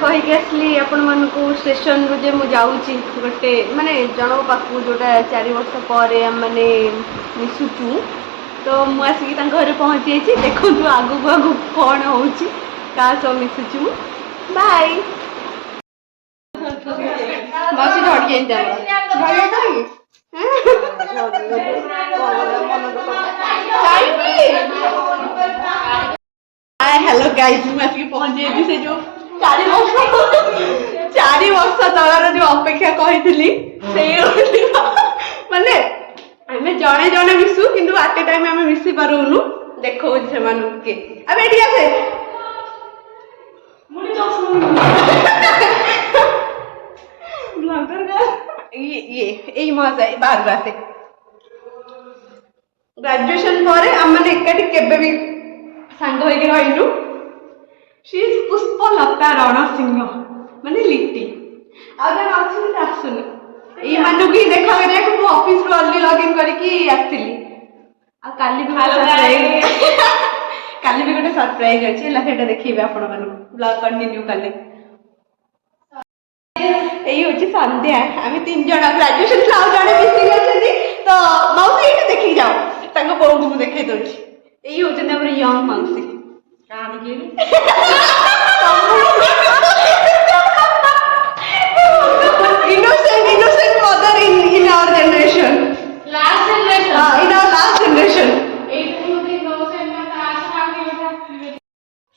कहीकि आसली आपण मानक स्टेशन रु जे मुझे गोटे माने जन पाक जोटा 4 वर्ष पर मैंने मिसुचु तो मुझे घर पहुँची देखु आगू आगू कौन हो मिसुचु बाय मासी झड़ जाए हेलो गाइस मुझे पहुंच जाइए से जो 4 वर्ष तलर जो अपेक्षा कही माने आमे जड़े जड़े मिसु किंतु आटे टाइम आमे मिसी पारुनु देखो से मानु के अब एठी आसे मुनी ब्लॉगर का ये मजा है बाहर आसे ग्रेजुएशन पर आमे एकाठी केबे भी सांग होइके रहिनु शी इज पुष्पलता रणसिंह माने लिट्टी आ जन अछि आसुनी ए मानु की देखा करे को ऑफिस रो अर्ली लॉगिन करके आस्तिली आ काली भी काली भी गोटे सरप्राइज अछि ला सेटा देखिबे आपण मानु ब्लॉग कंटिन्यू करले एई होछि संध्या आमे 3 जण ग्रेजुएशन क्लास जणे मिसिंग अछि तो मौसी एटा देखि जाओ ताको कोउ को देखै दोछि एई होछि हमर यंग मौसी कहां गेली innocent mother in our generation last generation in our last generation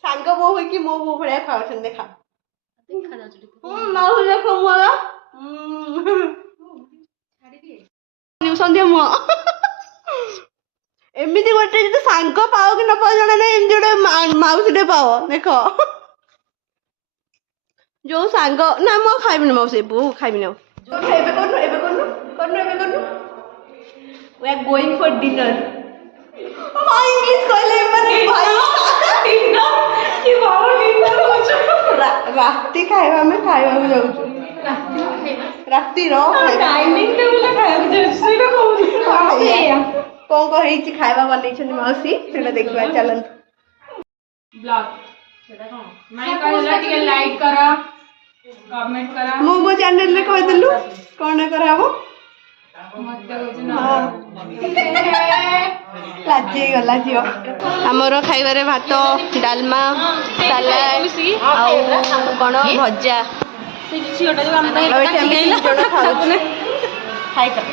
सांग बो होई कि मो बो भड़िया खाउछन देखा देखा जाउछ माउ देखो मोला छाड़ी दिए न्यू संध्या मो एमिति गोटे जे सांग पाओ कि न पाओ जणे नै एमिति गोटे माउस डे पाओ देखो जो सांग ना मो खाइबिन माउस बो खाइबिन जो खाइबे करनु we are going for dinner my English कहले माने भाई डिनर कि बाबू डिनर होछ राती खाइबा में जाउछु राती रो डाइनिंग टेबल खाइबा जाउछ सेटा कहू कौन को हेछि खाइबा बनै छनि मौसी सेटा देखबा चलन ब्लॉग सेटा कोन मैं कहला कि लाइक करा कमेंट करा मो चैनल रे कह देलु कोन कराबो मत होछ ना लाजे गला जियो हमरो खाइबा रे भात डालमा सलाड आ कोन भजा से छियोटा जो हम जोड़ा खाउ खाइ कर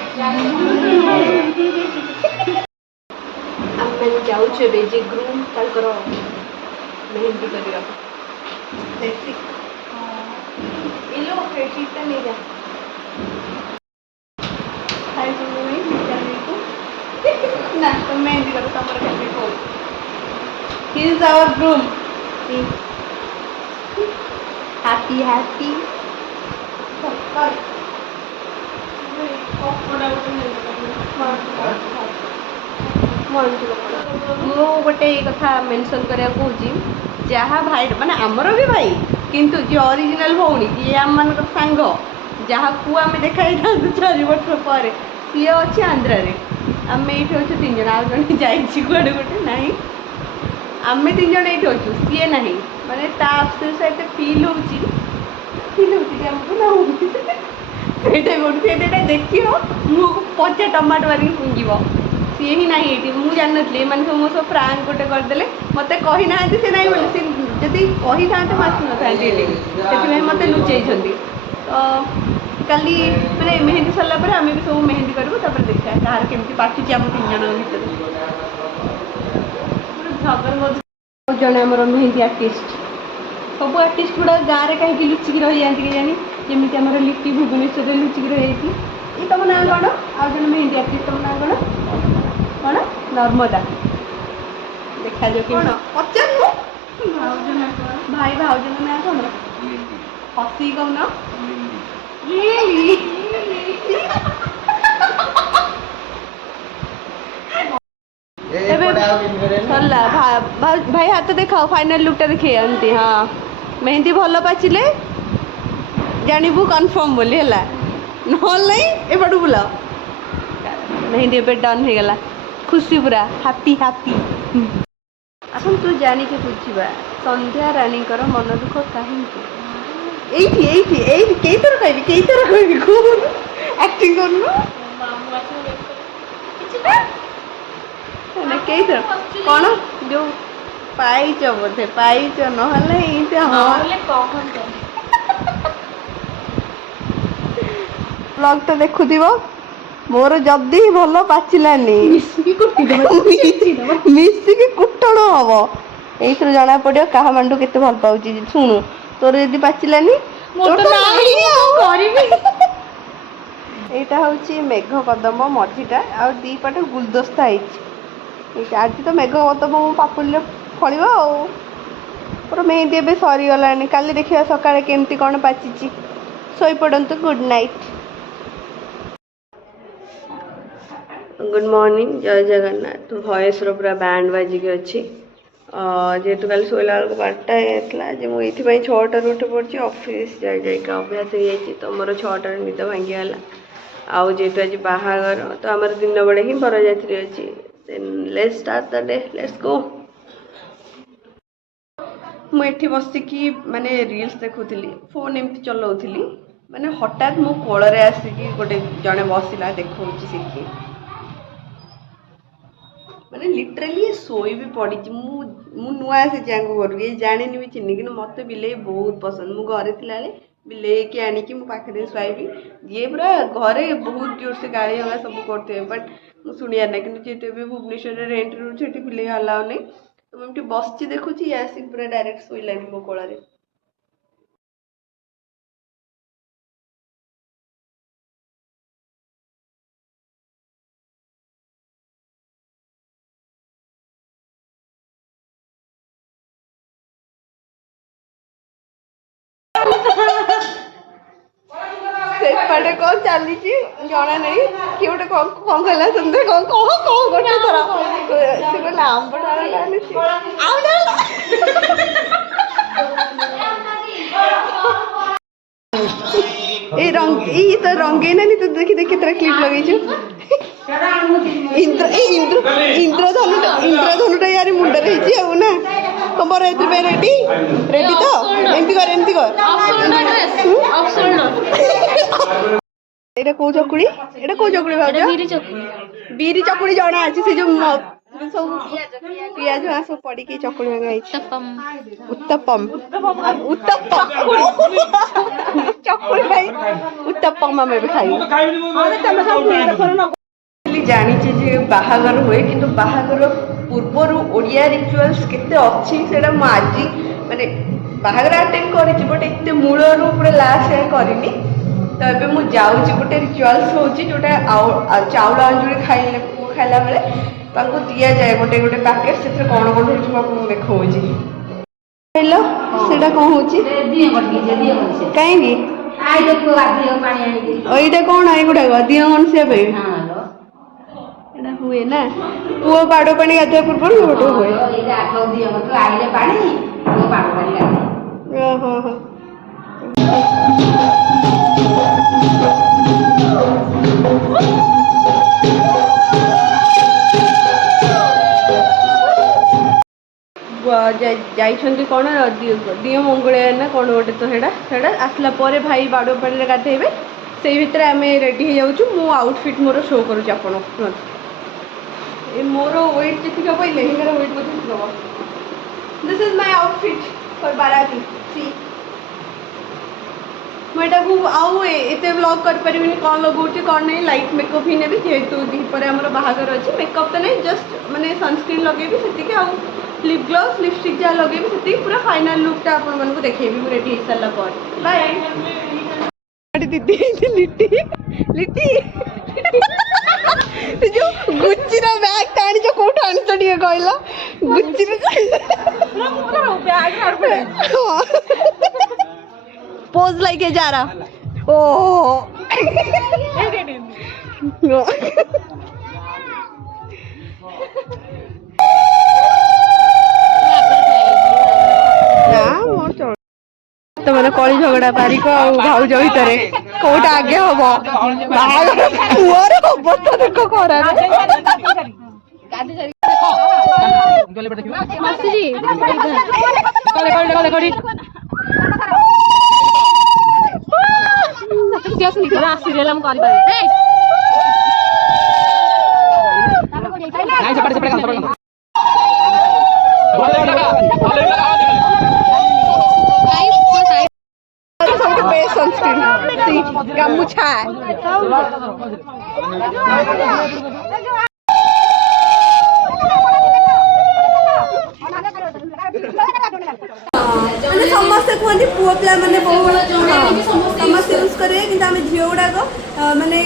हम जाऊ छे बेजे ग्रूम तालकर मेहंदी करिया देखि इलो फेटीटा नहीं जा हाय तुम्हें जाने को ना तो मेहंदी करो तमर के को ही is our groom happy happy कर मु गोटे कथा मेंशन करिया कहूँ जहाँ भाई माने आमर भी भाई किंतु जी ओरिजिनल भौणी जी आम मान सांग जहाँ को आम देखा 4 वर्ष पर सी अच्छी आंध्रा रे आम ये अच्छे 3 जन आज जन जाइए कड़े गोटे ना आम 3 जन ये अच्छु सी ना माने अफसोस एत फिल होमको ना गोटे देखियो मुझे पचा टमाटो मारिक फिंगीब सी ही ना ये मुझे जानती मैंने सब सब फ्रांक गोटे करदे मत कही ना सी ना बोले सी जदि कही था मासु ना से मत लुचई तो काली मैंने मेहंदी सरला आम भी सब मेहंदी करूँ देखा कहार केमती पाचुची आम 3 जन भर जड़े आम मेहंदी आर्टिस्ट सब आर्टिस्ट गुड़ा गाँव में कहीं लुचिकी रही जाती के जानी जमी आम लिट्टी भुवनेश्वर लुचिकी रही ये तुम ना कौन आज जन मेहंदी आर्टिस्ट तुम ना कौन नर्मदा देखा जो कौन पचार भाई भाउजन ना कौन हसी कौन सरला भाई हाथ देखाओ फाइनल लुकटा देखिए आंटी हाँ मेहंदी भल पाचिले जानबू कन्फर्म बोली है नहीं एपटू बुला मेहंदी ए डन हो गला खुशी पूरा हैप्पी हैप्पी आसन तू जानी के बुझा संध्या रानी मन दुख कहीं এইଠି এইଠି এইଠି କେଇଥର କହିବି କହୁନୁ ଆକ୍ଟିଂ କରୁନୁ ନା କେଇଥର କ'ଣ ଯୋଉ ପାଇଛ ବୋଧେ ପାଇଛ ନହେଲେ ଏଇଟା ବ୍ଲଗ୍ ତ ଦେଖୁଥିବ ମୋର ଯଦି ଭଲ ପାଚିଲାନି ମିଶିକି କୁଟଣ ହବ ଏଇଥିରୁ ଜଣା ପଡିବ କାହା ମାଣ୍ଡୁ କେତେ ଭଲ ପାଉଛି ଶୁଣୁ ତୋର ଯଦି ପାଚିଲାନି ଏଇଟା ହଉଛି ମେଘ କଦମ୍ବ ମଝିଟା ଆଉ ଦି ପଟେ ଗୁଲଦସ୍ତା ହେଇଛି ଏଇଟା ଆଜି ତ ମେଘ କଦମ୍ବ ମୋ ପାପୁଲିରେ ଫଳିବ ଆଉ ପୁରା ମେହେନ୍ଦି ଏବେ ସରିଗଲାଣି କାଲି ଦେଖିବା ସକାଳେ କେମିତି କ'ଣ ପାଚିଛି ଶୋଇପଡ଼ନ୍ତୁ ଗୁଡ୍ ନାଇଟ୍ गुड मॉर्निंग जय जगन्नाथ भयसर पूरा बैंड बाजिकी अच्छी जेहेतु कल शोला बेलू 12टा होता है मुझे छटार उठ पड़ी ऑफिस जाए अभ्यास हो जाए तो मोर 6टार निद भांगीगला आउ जेहेतु आज बाहागर तो आमर दिन बड़े ही बरजात्री अच्छी then let's start the day let's go मुझे बसिकी माने रील्स देखुली फोन एमती चलाऊली माने हठात मो कोल आसिकी गोटे जड़े बसला देखा सीखी मैंने लिटराली शोई भी पड़ी मु नुआ से जांग करू ये जानी भी चिन्ह कि मत बिले बहुत पसंद मु घरे थिला बिले के आनिकी मो पाखे शुआबी ये पूरा घरे बहुत जोर से गाड़ी हवा सब करते बट मु शुणियार ना कि जेहेतु भुवनेश्वर रेंट रोचे बिले अलाउ नहीं तो मुझे बस देखुची आसिक पूरा डायरेक्ट शोलानी मो कोल सेपटे कौन चली जना नहीं कि गोटे कौन कहला सुंदर कौन कह कह गोटे थर से कहला आंब ए रंग ई तो रंगे ना तो देखी देखी तेरा क्लिप लगे इंद्रधनुटा यार मुंड रही आउ ना तुम रेडी रेडी तो एमती कर एटा को चकुड़ी भाउज बीरी चकुड़ी जना अछि से जो सब पियाज सब पड़ी के चकुड़ी में उत्तपम चकुड़ी भाई उत्तपम में भी खाई जानी बाहागर हुए कि बाहागर पूर्वर ओडिया रिचुअल्स केते अच्छी सेटा मु आज माने बाहागर अटेंड करिछि बट एते मूलरू पूरा लास्ट जाए करनी तो एबे मु जाउछि गोटे रिचुअल्स होछि जोटा चाउल अंजुरी खाइला बेले तांको दिया जाए गोटे गोटे पैकेट से कौन कौन होछि मु देखौछि हेलो सेटा कोन होछि काहेंगी आइ देखो आदियो पानी आनी ओइटा कोन आइ गुडा दियो कोन से बे हां एटा हुए ना पुओ बाडो पानी गाधे पूर्व गोटे हुए एटा आठो दियो मत आइले पानी पुओ बाडो पानी गाधे ओहो हो जाइछन्ति कौन दियो मंगुलिया ना कौन गोटे तो सेटा आसला परे भाई बाडो पानी गाधेबे से भितर आम रेडी हो जाऊँ मो आउटफिट मोर शो करुँच आप मोर वेट जी हम लेहेंगार वेट बोलते हम this is my outfit for बाराती सी मुझे आउ एते ब्लॉग कर परिबिनी कौन लगाऊँ कौन नहीं लाइट मेकअप ही नेबी जेहेतु दीपर आमर बाहागर अच्छी मेकअप तो नहीं जस्ट माने सनस्क्रीन लगेबी से आउ लिप ग्लॉस लिपस्टिक जहाँ लगेबी से पूरा फाइनल लुकटा आपण मानक देखैबी रेडी हो सारा पर बाय दीदी लिट्टी लिट्टी जो गुच्ची रा बैग टाणी जो कोठ आनी तो ठीक कहला गुच्ची रा बैग पोज लाइके जा रहा ओ तो मैंने कली झगड़ा पारिक भाउज भितर कौटा आगे हम पुअर अवस्था देख खराब ସିରିଏଲ ମୁଁ କରିପାରିବି। ଗାମୁଛା ସମସ୍ତେ କୁହନ୍ତି ପୁଅ ପିଲା ମାନେ ସମସ୍ତେ ୟୁଜ କରିବେ କିନ୍ତୁ ଆମେ ଝିଅ ଗୁଡାକ ମାନେ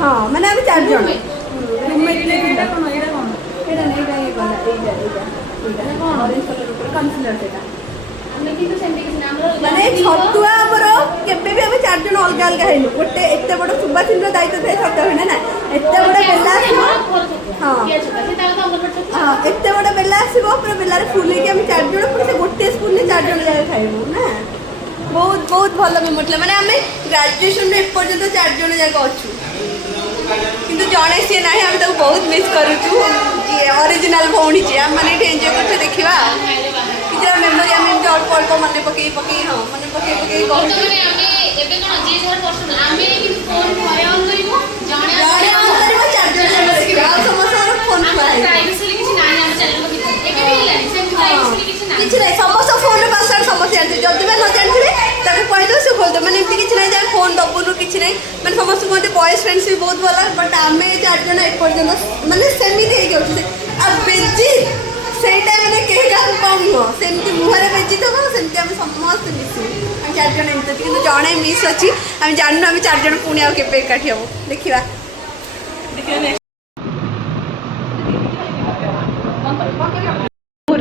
ହଁ ମାନେ ଆମେ 4 ଜଣ ମାନେ ଛତୁଆ ଆମର କେବେ ବି ଆମେ 4 ଜଣ ଅଲଗା ଅଲଗା ହେଇନୁ। ଗୋଟେ ଏତେ ବଡ ସୁବାସିନର ଦାୟିତ୍ୱ ଥାଏ ଛତୁଆ ହୁଏ ନା ଏତେ ବଡ ବେଲା ଆସିବ ହଁ ଏତେ ବଡ ବେଲା ଆସିବ ପୁରା ବେଲାରେ ଫୁଲ ହେଇକି ଆମେ 4 ଜଣ ପୁରା ସେ ଗୋଟେ ସ୍ପୁନରେ 4 ଜଣ ଜାଗାରେ ଖାଇବୁ ନା। ବହୁତ ବହୁତ ଭଲ ମେମୋରି ଥିଲା। ମାନେ ଆମେ ଗ୍ରାଜୁଏସନରେ ଏପର୍ଯ୍ୟନ୍ତ 4 ଜଣ ଯାକ ଅଛୁ କିନ୍ତୁ ଜଣେ ସିଏ ନାହିଁ। ଆମେ ତାକୁ ବହୁତ ମିସ୍ କରୁଛୁ। ଯିଏ ଅରିଜିନାଲ ଭଉଣୀ ଯିଏ ଆମେ ମାନେ ଏଠି ଏନ୍ଜୟ କରୁଛୁ ଦେଖିବା କିଛିଟା ମେମୋରି ଆମେ ଏମିତି ଅଳ୍ପ ଅଳ୍ପ ମନେ ପକେଇ ପକେଇ ହଁ ମନେ ପକେଇ ପକେଇ କହୁଛୁ। ଆଉ ସମସ୍ତଙ୍କର ଫୋନ୍ ଥୁଆ ହେଇଛି କିଛି ନାହିଁ। ସମସ୍ତ ଫୋନ୍ର ପାସୱାର୍ଡ ସମସ୍ତେ ଜାଣିଥିବେ। ଯଦି ବା ନ ଜାଣିଥିବେ ତାକୁ କହିଦେବ ସେ ଖୋଲିଦେବ। ମାନେ ଏମିତି କିଛି ନାହିଁ ଯେ ଆମେ ଫୋନ୍ ଦବୁନୁ କିଛି ନାହିଁ। ମାନେ ସମସ୍ତେ କୁହନ୍ତି ବଏଜ୍ ଫ୍ରେଣ୍ଡସ୍ ବି ବହୁତ ଭଲ ବଟ୍ ଆମେ 4 ଜଣ ଏପର୍ଯ୍ୟନ୍ତ ମାନେ ସେମିତି ହେଇକି ଅଛୁ। ଆଉ ବେଜି ସେଇଟା ମାନେ କେହି କାହାକୁ କମ୍ ନୁହଁ। ସେମିତି ମୁହଁରେ ବେଜି ଦେବ ସେମିତି ଆମେ ସମସ୍ତେ ମିଶିବୁ। ଆମେ 4 ଜଣ ଏମିତି ଅଛି କିନ୍ତୁ ଜଣେ ମିସ୍ ଅଛି। ଆମେ ଜାଣିନୁ ଆମେ 4 ଜଣ ପୁଣି ଆଉ କେବେ ଏକାଠି ହବୁ ଦେଖିବା।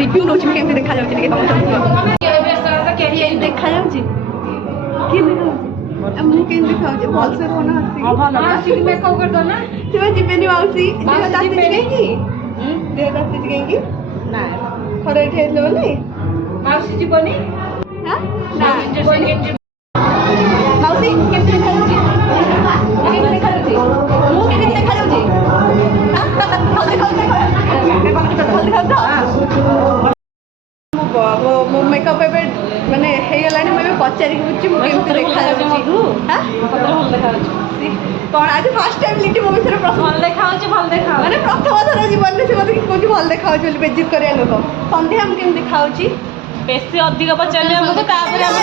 ରିଭ୍ୟୁ ନଉଛି କେମିତି ଦେଖାଯାଉଛି ଟିକେ ଦେଖାଯାଉଛି କିଏ ଦେଖାଯାଉଛି ମୁଁ କେମିତି ଦେଖାଯାଉଛି ଭଲସେ କହୁନ ମେକଅପ୍ କରିଦବ ନା ସେ ଯିବେନି ମାଉସୀ ଦେହ ତାତିଛି କାହିଁକି ଦେହ ତାତିଛି କାହିଁକି ନା ଖରା ଏଠି ହେଇଥିଲେ ବୋଲି ମାଉସୀ ଯିବନି ମାଉସୀ କେମିତି ଦେଖାଯାଉଛି ମୁଁ କେମିତି ଦେଖାଯାଉଛି ମୋ ମେକଅପ୍ ଏବେ ମାନେ ହେଇଗଲାଣି। ମୁଁ ଏବେ ପଚାରିକି ବୁଝୁଛି ମୁଁ କେମିତି ଦେଖାଯାଉଛି କଣ ଆଜି ଫାର୍ଷ୍ଟ ଟାଇମ୍ ଲିଟି ମୋ ବିଷୟରେ ଭଲ ଦେଖାଯାଉଛି ମାନେ ପ୍ରଥମ ଥର ଜୀବନରେ ସେ ମୋତେ କହୁଛି ଭଲ ଦେଖାଯାଉଛି ବୋଲି ବେଜିତ୍ କରିବା ଲୋକ। ସନ୍ଧ୍ୟା ମୁଁ କେମିତି ଦେଖାଯାଉଛି ବେଶୀ ଅଧିକ ପଚାରିଲେ ଆମକୁ ତାପରେ ଆମେ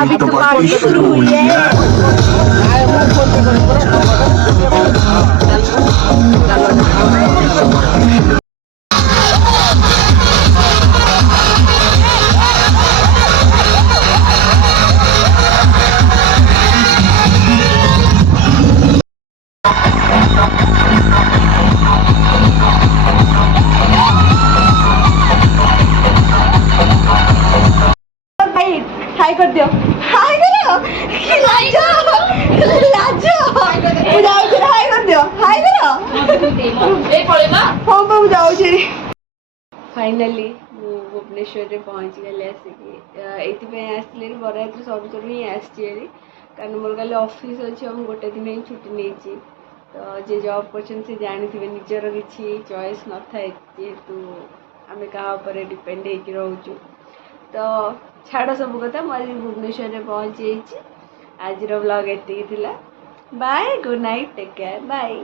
अभी तो पार्टी शुरू हुई है। କରିଦିଅ ହାଇ କର କି ଲାଜ ଲାଜ ମୁଁ ଯାଉଛି ହାଇ କରିଦିଅ ହାଇ କର ହଁ ବା ମୁଁ ଯାଉଛି ଫାଇନାଲି ମୁଁ ଭୁବନେଶ୍ୱରରେ ପହଞ୍ଚିଗଲି ଆସିକି ଏଇଥିପାଇଁ ଆସିଥିଲି ବରଯାତ୍ରୀ ସରୁ ସରୁ ହିଁ ଆସିଛି ହେରି କାରଣ ମୋର କାଲି ଅଫିସ୍ ଅଛି ଆଉ ମୁଁ ଗୋଟେ ଦିନ ହିଁ ଛୁଟି ନେଇଛି ତ ଯିଏ ଜବ୍ କରୁଛନ୍ତି ସେ ଜାଣିଥିବେ ନିଜର କିଛି ଚଏସ୍ ନଥାଏ ଯେହେତୁ ଆମେ କାହା ଉପରେ ଡିପେଣ୍ଡ ହେଇକି ରହୁଛୁ ତ ଛାଡ଼ ସବୁ କଥା ମୁଁ ଆଜି ଭୁବନେଶ୍ୱରରେ ପହଞ୍ଚି ଯାଇଛି ଆଜିର ବ୍ଲଗ୍ ଏତିକି ଥିଲା bye good night take care bye